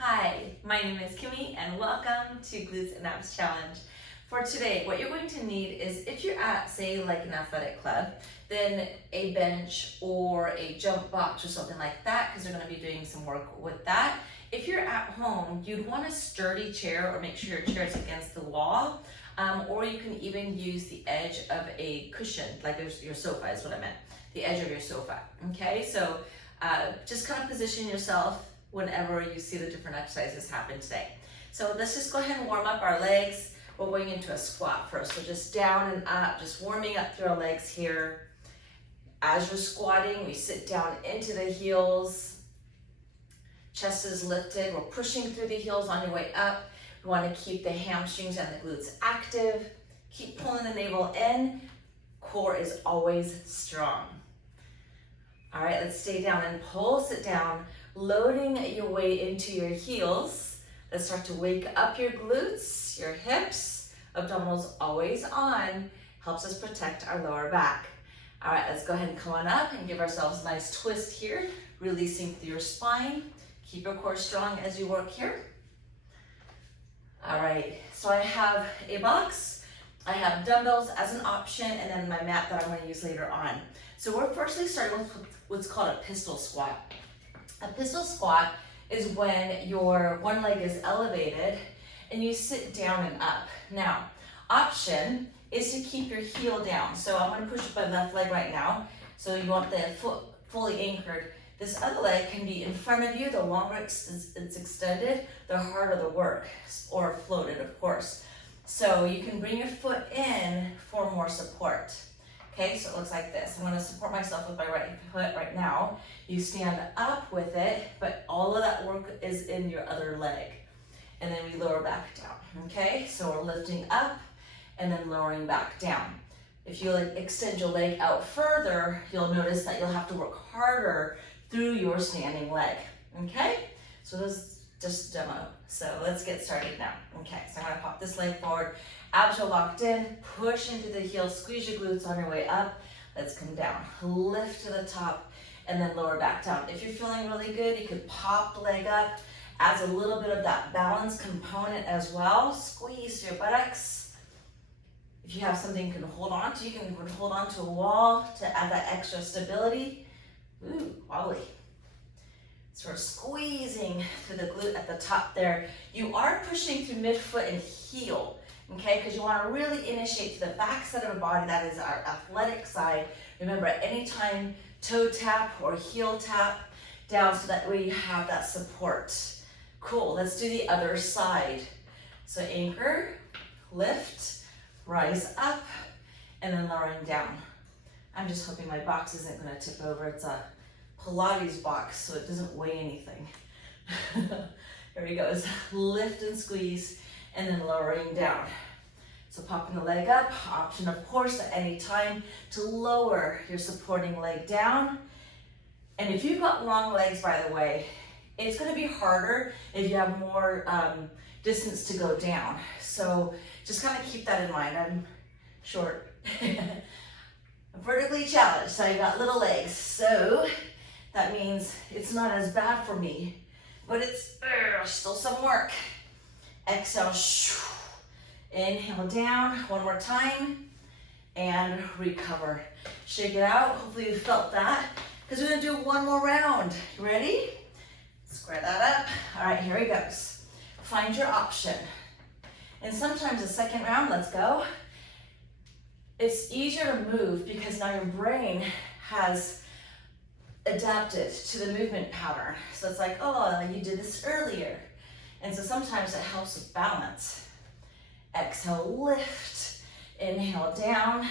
Hi, my name is Kimmy and welcome to Glutes Abs Challenge. For today, what you're going to need is, if you're at, say, like an athletic club, then a bench or a jump box or something like that, because they're going to be doing some work with that. If you're at home, you'd want a sturdy chair, or make sure your chair is against the wall, or you can even use the edge of a cushion, like your sofa is what I meant, the edge of your sofa, okay? So just kind of position yourself whenever you see the different exercises happen today. So let's just go ahead and warm up our legs. We're going into a squat first. So just down and up, just warming up through our legs here. As you're squatting, we sit down into the heels. Chest is lifted. We're pushing through the heels on your way up. We want to keep the hamstrings and the glutes active. Keep pulling the navel in. Core is always strong. All right, let's stay down and pull, sit down, loading your way into your heels. Let's start to wake up your glutes, your hips, abdominals always on, helps us protect our lower back. All right, let's go ahead and come on up and give ourselves a nice twist here, releasing through your spine. Keep your core strong as you work here. All right, so I have a box. I have dumbbells as an option, and then my mat that I'm going to use later on. So we're firstly starting with what's called a pistol squat. A pistol squat is when your one leg is elevated and you sit down and up. Now, option is to keep your heel down. So I'm going to push up my left leg right now. So you want the foot fully anchored. This other leg can be in front of you. The longer it's extended, the harder the work, or floated, of course. So you can bring your foot in for more support. Okay, so it looks like this. I'm gonna support myself with my right foot right now. You stand up with it, but all of that work is in your other leg. And then we lower back down, okay? So we're lifting up and then lowering back down. If you extend your leg out further, you'll notice that you'll have to work harder through your standing leg, okay? So this is just a demo. So let's get started now. Okay, so I'm gonna pop this leg forward. Abs are locked in, push into the heels, squeeze your glutes on your way up. Let's come down, lift to the top, and then lower back down. If you're feeling really good, you could pop the leg up, adds a little bit of that balance component as well. Squeeze your buttocks. If you have something you can hold on to, you can hold on to a wall to add that extra stability. Ooh, wobbly. So we're squeezing through the glute at the top there. You are pushing through midfoot and heel, okay? Because you want to really initiate to the back side of the body. That is our athletic side. Remember, at any time, toe tap or heel tap down so that way you have that support. Cool, let's do the other side. So anchor, lift, rise up, and then lowering down. I'm just hoping my box isn't going to tip over. It's a Pilates box, so it doesn't weigh anything. Here he goes. Lift and squeeze, and then lowering down. So popping the leg up, option of course at any time to lower your supporting leg down. And if you've got long legs, by the way, it's going to be harder if you have more distance to go down. So just kind of keep that in mind. I'm short. I'm vertically challenged, so I got little legs. So that means it's not as bad for me, but it's still some work. Exhale, inhale down, one more time, and recover. Shake it out, hopefully you felt that, because we're gonna do one more round. You ready? Square that up. All right, here he goes. Find your option. And sometimes the second round, let's go. It's easier to move because now your brain has adapted to the movement pattern. So it's like, oh, you did this earlier. And so sometimes it helps with balance. Exhale, lift. Inhale, down.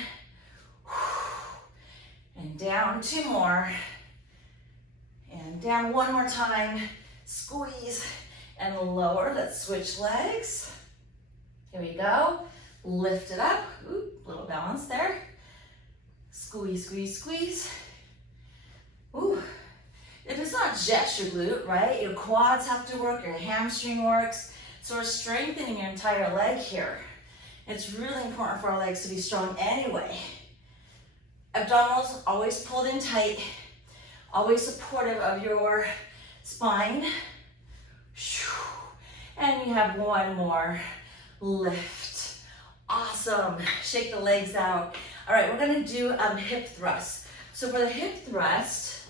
And down, two more. And down one more time. Squeeze and lower. Let's switch legs. Here we go. Lift it up. Ooh, little balance there. Squeeze, squeeze, squeeze. Ooh. It does not just your glute, right? Your quads have to work, your hamstring works. So we're strengthening your entire leg here. It's really important for our legs to be strong anyway. Abdominals always pulled in tight, always supportive of your spine. we have one more. Lift. Awesome. Shake the legs out. All right, we're gonna do hip thrust. So for the hip thrust,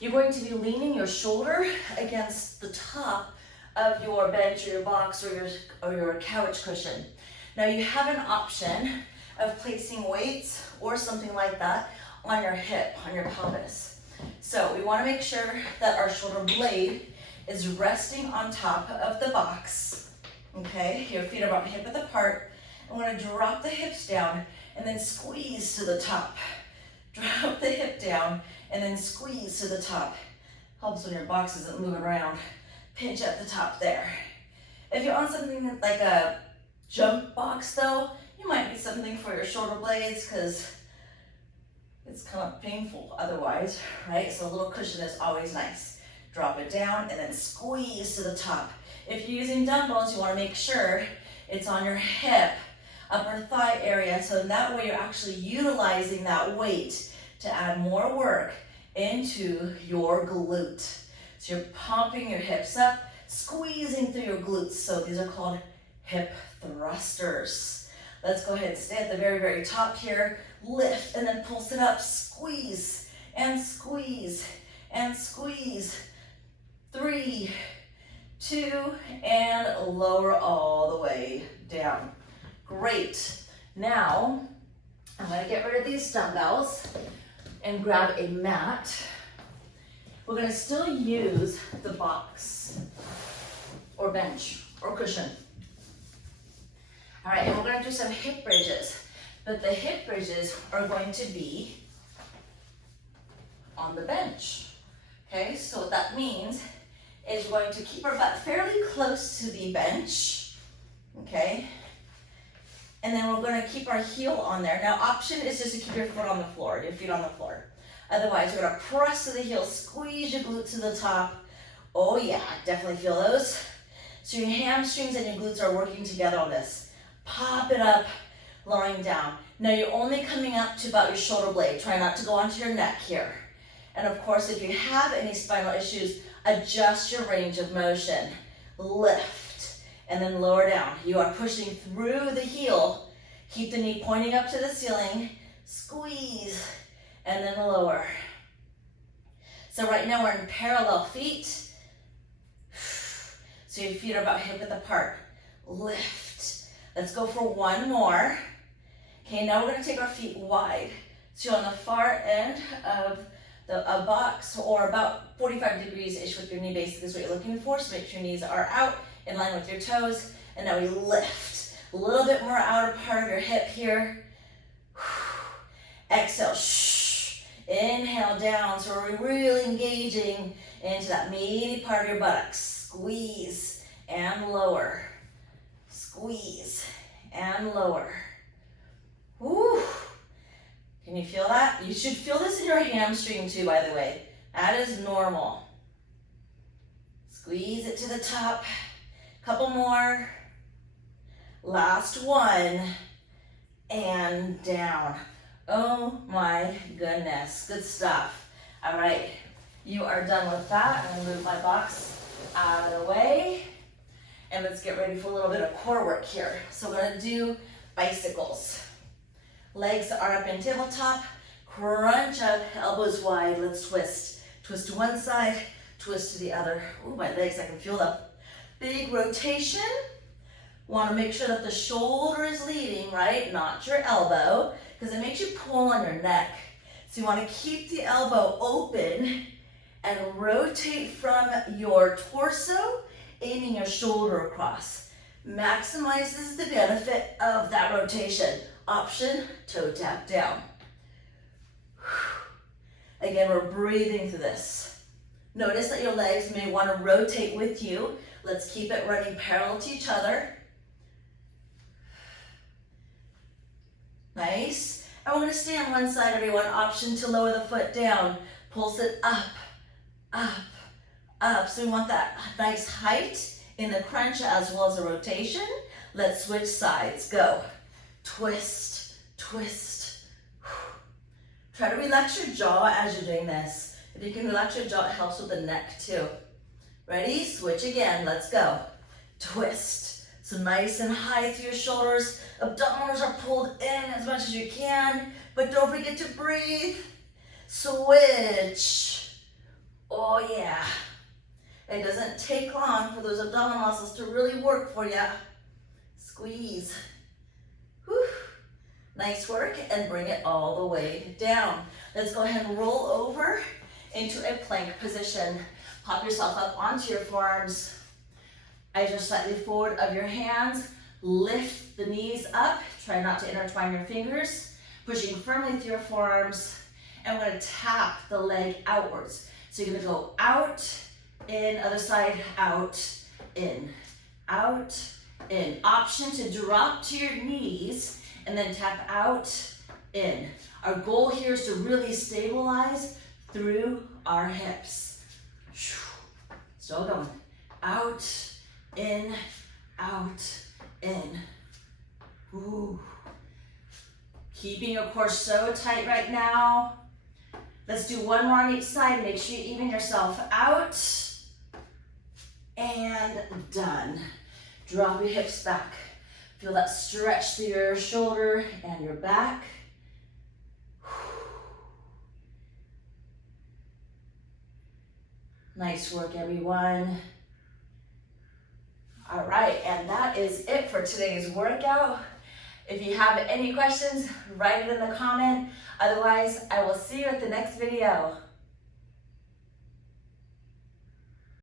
you're going to be leaning your shoulder against the top of your bench or your box or your couch cushion. Now you have an option of placing weights or something like that on your hip, on your pelvis. So we want to make sure that our shoulder blade is resting on top of the box. Okay, your feet are about hip width apart. I'm going to drop the hips down and then squeeze to the top. Drop the hip down and then squeeze to the top. Helps when your box isn't moving around. Pinch at the top there. If you're on something like a jump box though, you might need something for your shoulder blades because it's kind of painful otherwise, right? So a little cushion is always nice. Drop it down and then squeeze to the top. If you're using dumbbells, you want to make sure it's on your hip, upper thigh area, so that way you're actually utilizing that weight to add more work into your glute. So you're pumping your hips up, squeezing through your glutes. So these are called hip thrusters. Let's go ahead and stay at the very, very top here. Lift and then pulse it up. Squeeze and squeeze and squeeze. 3, 2, and lower all the way down. Great. Now, I'm gonna get rid of these dumbbells and grab a mat. We're gonna still use the box or bench or cushion. All right, and we're gonna do some hip bridges, but the hip bridges are going to be on the bench. Okay, so what that means is we're going to keep our butt fairly close to the bench, okay? And then we're gonna keep our heel on there. Now, option is just to keep your foot on the floor, your feet on the floor. Otherwise, you're gonna press to the heel, squeeze your glutes to the top. Oh yeah, definitely feel those. So your hamstrings and your glutes are working together on this. Pop it up, lowering down. Now you're only coming up to about your shoulder blade. Try not to go onto your neck here. And of course, if you have any spinal issues, adjust your range of motion. Lift and then lower down. You are pushing through the heel. Keep the knee pointing up to the ceiling. Squeeze and then lower. So right now we're in parallel feet. So your feet are about hip width apart. Lift. Let's go for one more. Okay, now we're gonna take our feet wide. So you're on the far end of a box or about 45 degrees-ish with your knee base. This is what you're looking for, so make sure your knees are out in line with your toes. And now we lift. A little bit more outer part of your hip here. Exhale, inhale down. So we're really engaging into that meaty part of your buttocks. Squeeze and lower. Squeeze and lower. Woo. Can you feel that? You should feel this in your hamstring too, by the way. That is normal. Squeeze it to the top. Couple more. Last one. And down. Oh my goodness. Good stuff. All right. You are done with that. I'm gonna move my box out of the way. And let's get ready for a little bit of core work here. So we're gonna do bicycles. Legs are up in tabletop. Crunch up, elbows wide. Let's twist. Twist to one side, twist to the other. Ooh, my legs, I can feel the big rotation. Want to make sure that the shoulder is leading, right? Not your elbow, because it makes you pull on your neck. So you want to keep the elbow open and rotate from your torso, aiming your shoulder across. Maximizes the benefit of that rotation. Option, toe tap down. Again, we're breathing through this. Notice that your legs may want to rotate with you. Let's keep it running parallel to each other. Nice. And we're going to stay on one side, everyone. Option to lower the foot down. Pulse it up, up, up. So we want that nice height in the crunch as well as the rotation. Let's switch sides. Go. Twist, twist. Try to relax your jaw as you're doing this. If you can relax your jaw, it helps with the neck too. Ready? Switch again. Let's go. twist. So nice and high through your shoulders. Abdominals are pulled in as much as you can, but don't forget to breathe. Switch. Oh yeah. It doesn't take long for those abdominal muscles to really work for you. Squeeze. Whew. Nice work, and bring it all the way down. Let's go ahead and roll over into a plank position. Pop yourself up onto your forearms. Eyes are slightly forward of your hands. Lift the knees up. Try not to intertwine your fingers. Pushing firmly through your forearms. And we're going to tap the leg outwards. So you're going to go out, in, other side, out, in, out, in. Option to drop to your knees and then tap out, in. Our goal here is to really stabilize through our hips. Still going. Out, in, out, in. Ooh. Keeping your core so tight right now. Let's do one more on each side. Make sure you even yourself out. And done. Drop your hips back. Feel that stretch through your shoulder and your back. Nice work, everyone. All right, and that is it for today's workout. If you have any questions, write it in the comment. Otherwise, I will see you at the next video.